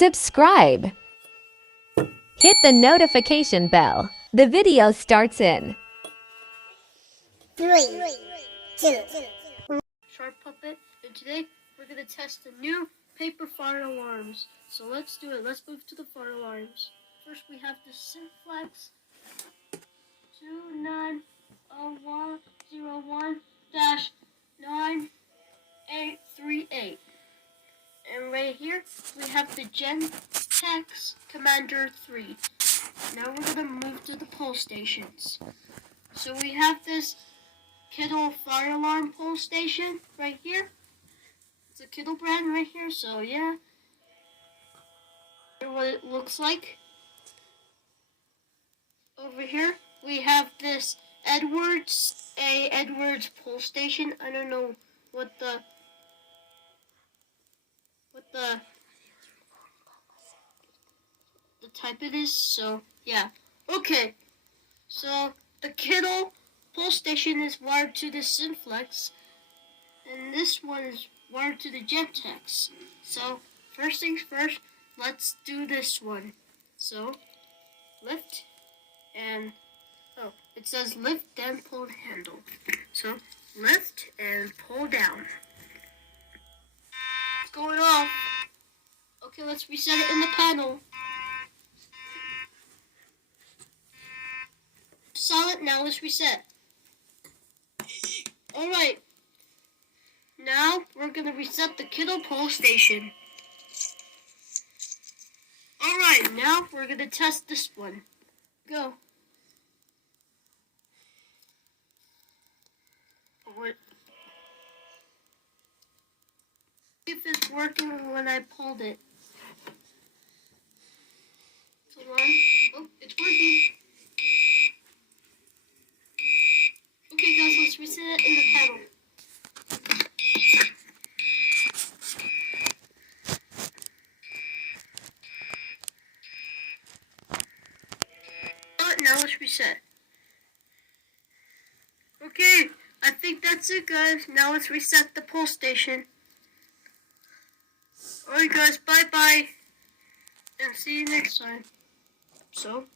subscribe. Hit the notification bell. The video starts in 3, 2. Sharp Puppet, and today we're going to test the new paper fire alarms. So let's do it. Let's move to the fire alarms. First we have the Simplex 2901-9838. And right here we have the Gentex Commander 3. Now we're going to move to the pole stations. So we have this Kittle fire alarm pole station right here. It's a Kittle brand right here, so yeah. Here's what it looks like. Over here we have this Edwards pole station. I don't know what the type it is, so yeah. Okay. So the Kittle pole station is wired to the Simplex, and this one is wired to the Gentex. So first things first, let's do this one. So lift and it says lift then pull handle. So lift and pull down. It's going off. Okay, let's reset it in the panel. Solid. Now let's reset. Alright. Now we're gonna reset the Kittle pole station. Alright, now we're gonna test this one. Go. What? See if it's working when I pulled it. So one. Oh, it's working. Okay guys, let's reset it in the panel. Now let's reset. Okay, I think that's it guys. Now let's reset the pole station. Alright guys, bye bye. And see you next time. So